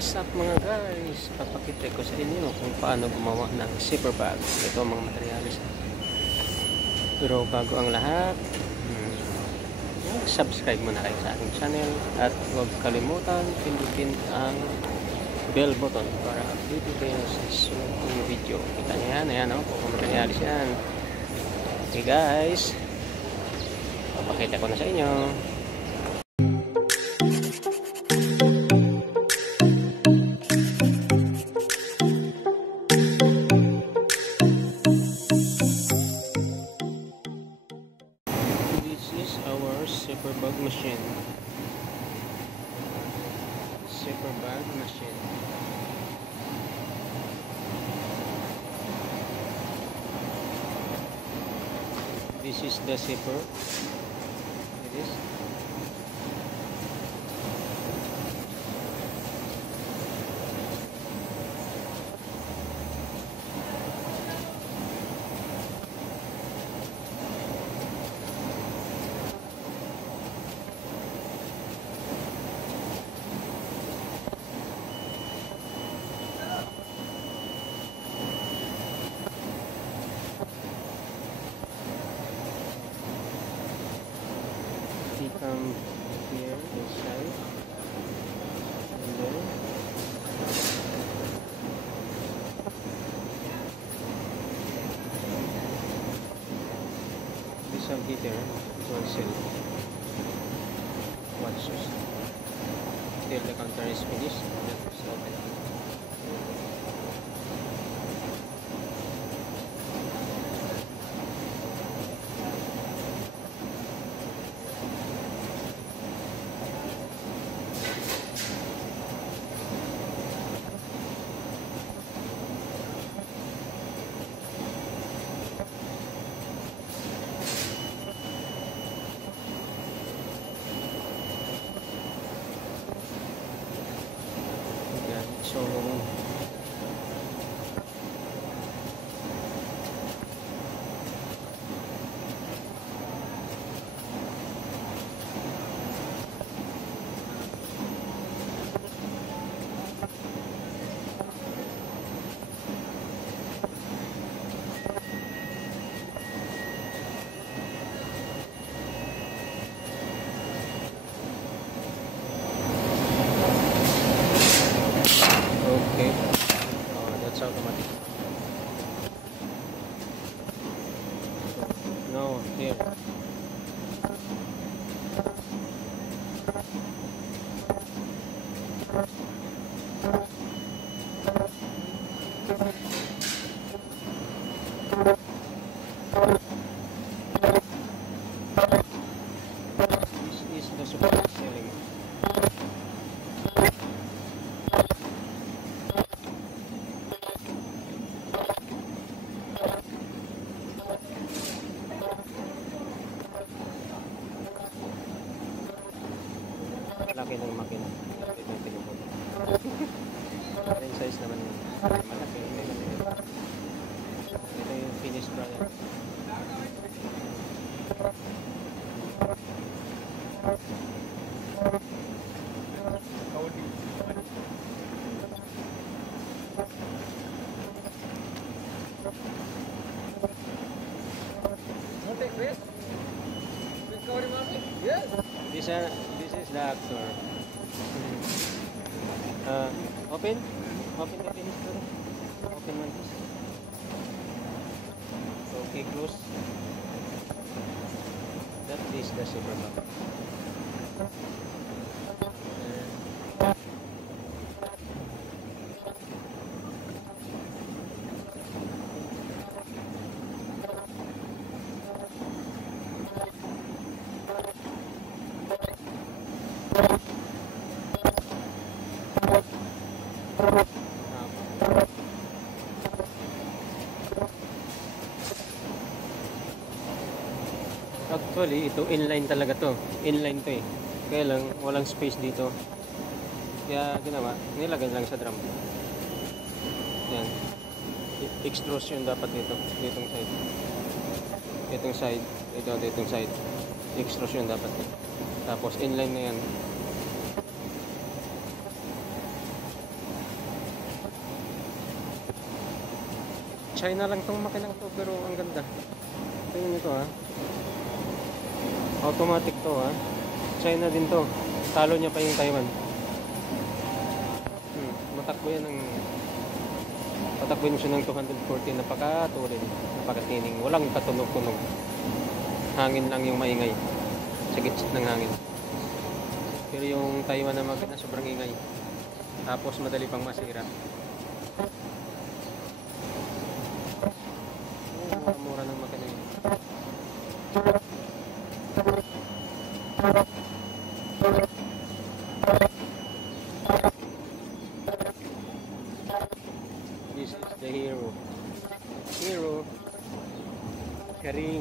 What's up mga guys? Papakita ko sa inyo kung paano gumawa ng zipper bag. Ito ang mga materialis. Pero bago ang lahat, subscribe muna kayo sa aking channel at huwag kalimutan pindutin ang bell button para update kayo sa sunod ng video. Kita niyo yan, ayan o, kung materialis yan. Okay guys, papakita ko na sa inyo. Zipper bag machine. Zipper bag machine. This is the zipper. It is. Come here inside and then this one heater, this one seal. Watch this. Till the counter is finished, let's open it. So okay, that's automatic. So now here. This is the support ceiling. Laki ng makina. Ito yung pinupot. Yung size naman yun. Malaki. Ito yung finished product. This is the actor. Open the finish product. Open one this. Okay, close. That is the zipper bag. Actually, ito inline talaga to. Inline to eh. Kaya lang, walang space dito. Kaya ginawa, nilagay lang sa drum. Yan. Extrusion dapat dito. Ditong side. Itong side. Ditong side. Extrusion dapat dito. Tapos inline na yan. China lang tong makinang to, pero ang ganda. Tingnan nyo to ha. Automatic to ha. China din to. Talo niya pa yung Taiwan. Matakbo yan ng patakbuhin siya ng 240. Napakatuloy, napakatining, walang katunog-tunog, hangin lang yung maingay sa gitsit ng hangin. Pero yung Taiwan na makina sobrang ingay, tapos madali pang masira. Mura ng makina yun. This is the hero. Hero. Karing.